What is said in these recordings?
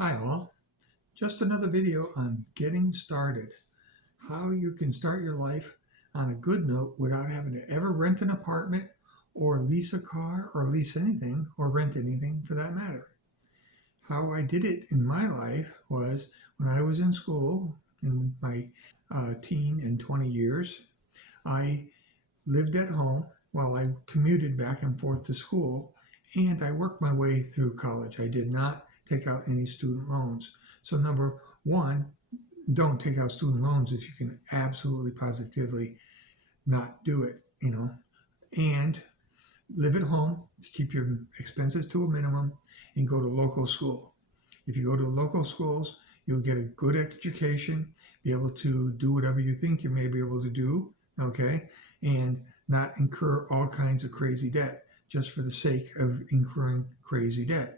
Hi all, just another video on getting started. How you can start your life on a good note without having to ever rent an apartment or lease a car or lease anything or rent anything for that matter. How I did it in my life was when I was in school in my teen and 20 years. I lived at home while I commuted back and forth to school, and I worked my way through college. I did not take out any student loans. So number one, don't take out student loans if you can absolutely positively not do it, and live at home to keep your expenses to a minimum and go to local school. If you go to local schools, you'll get a good education, be able to do whatever you think you may be able to do, okay, and not incur all kinds of crazy debt just for the sake of incurring crazy debt.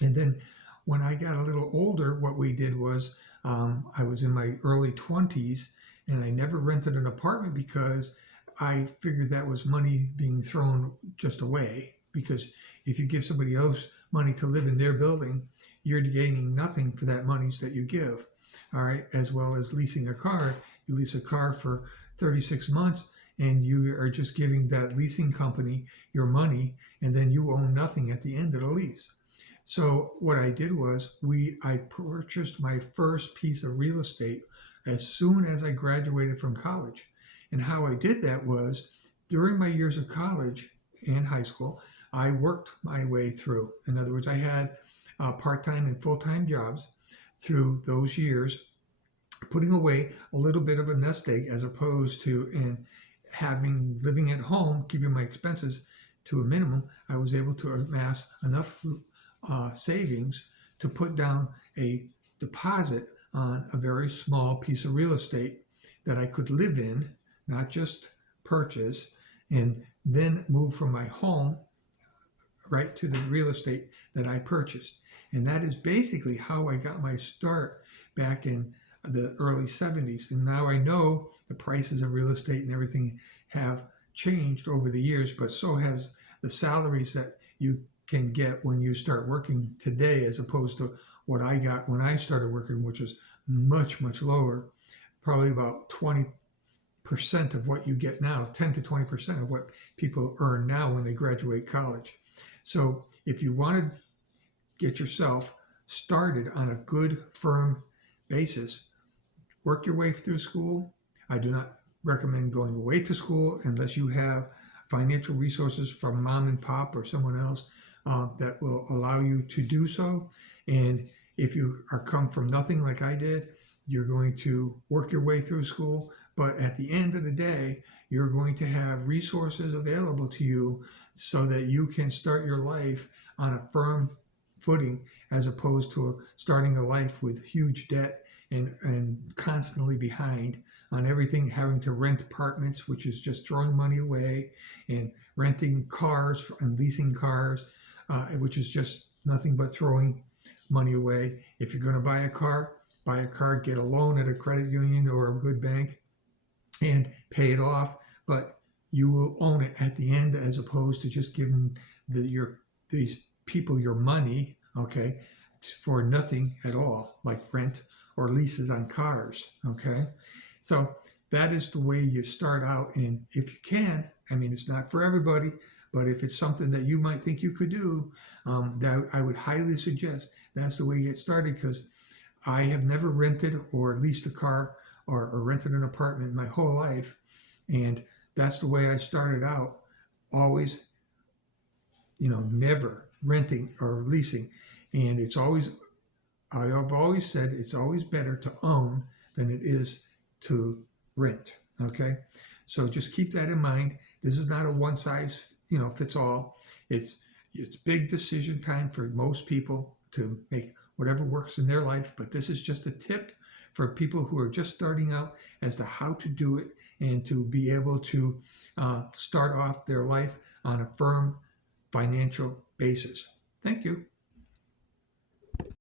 And then when I got a little older, what we did was I was in my early 20s and I never rented an apartment because I figured that was money being thrown just away. Because if you give somebody else money to live in their building, you're gaining nothing for that monies that you give. All right, as well as leasing a car. You lease a car for 36 months and you are just giving that leasing company your money, and then you own nothing at the end of the lease. So what I did was I purchased my first piece of real estate as soon as I graduated from college. And how I did that was during my years of college and high school, I worked my way through. In other words, I had part-time and full-time jobs through those years, putting away a little bit of a nest egg as opposed to living at home, keeping my expenses to a minimum. I was able to amass enough savings to put down a deposit on a very small piece of real estate that I could live in, not just purchase, and then move from my home right to the real estate that I purchased. And that is basically how I got my start back in the early 70s. And now I know the prices of real estate and everything have changed over the years, but so has the salaries that you can get when you start working today, as opposed to what I got when I started working, which was much, much lower, probably about 20% of what you get now, 10 to 20% of what people earn now when they graduate college. So if you want to get yourself started on a good, firm basis, work your way through school. I do not recommend going away to school unless you have financial resources from mom and pop or someone else that will allow you to do so. And if you are come from nothing like I did, you're going to work your way through school. But at the end of the day, you're going to have resources available to you so that you can start your life on a firm footing, as opposed to starting a life with huge debt and constantly behind on everything, having to rent apartments, which is just throwing money away, and renting cars and leasing cars, which is just nothing but throwing money away. If you're going to buy a car, get a loan at a credit union or a good bank and pay it off, but you will own it at the end, as opposed to just giving these people your money, okay, for nothing at all, like rent or leases on cars, okay? So that is the way you start out. And if you can, I mean, it's not for everybody, but if it's something that you might think you could do, that I would highly suggest that's the way you get started, because I have never rented or leased a car or rented an apartment my whole life. And that's the way I started out, always, never renting or leasing. And I've always said it's always better to own than it is to rent. Okay. So just keep that in mind. This is not a one size, fits all. It's big decision time for most people to make whatever works in their life. But this is just a tip for people who are just starting out as to how to do it and to be able to start off their life on a firm financial basis. Thank you.